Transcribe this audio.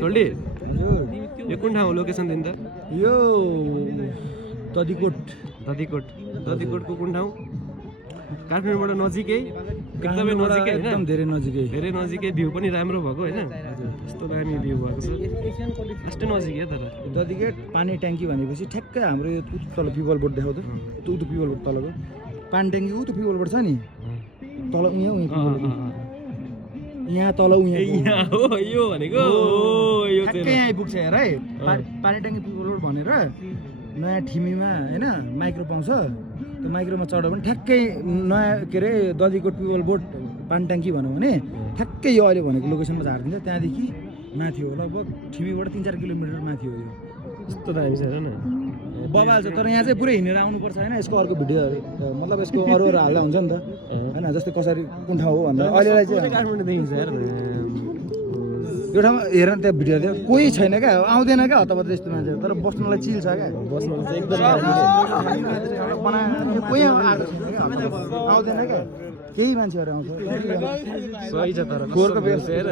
सोल्डी यो कुन ठाउँ हो लोकेसन दिन त यो ददिकोट ददिकोटको कुन ठाउँ काठमाडौँबाट नजिकै एकदमै नजिकै हैन एकदम धेरै नजिकै भ्यू पनि राम्रो भएको हैन यस्तो दामी भ्यू भएको छ यस्तो नजिकै तर ददिकेट पानी ट्याङ्की भनेपछि ठ्याक्कै हाम्रो यो तल पिपल बोट देखाउ त त्यो पिपल बोट तलको पानी ट्याङ्की उ त पिपल बोट छ नि तल यहाँ तल यहाँ हो यो भनेको यो ठ्याक्कै यहाँ आइपुग्छ हेर है पानी ट्याङ्की पिपल बोट भनेर नयाँ ठिमीमा हैन माइक्रो पाउँछ त्यो माइक्रोमा चढ्यो भने ठ्याक्कै नयाँ के अरे ददिकोट पिपल बोट पानी ट्याङ्की भनौँ भने ठ्याक्कै यो अहिले भनेको लोकेसनमा झारिदिन्छ त्यहाँदेखि माथि हो लगभग ठिमीबाट 3-4 किलोमिटर माथि हो यो यस्तो दामी छ हेर न बबाल छ तर यहाँ चाहिँ पुरै हिँडेर आउनुपर्छ होइन यसको अर्को भिडियोहरू मतलब यसको अरू हाल्दा हुन्छ नि त होइन जस्तै कसरी कुन ठाउँ हो भनेर अहिलेलाई चाहिँ काठमाडौँ देखिन्छ हेर यो ठाउँमा हेर न त्यहाँ भिडियो थियो कोही छैन क्या आउँदैन क्या हतपत यस्तो मान्छे तर बस्नुलाई चिल छ क्या बस्नु चाहिँ एकदम कोही आउँदैन क्या केही मान्छेहरू आउँछ सही छ तर खोरको हेर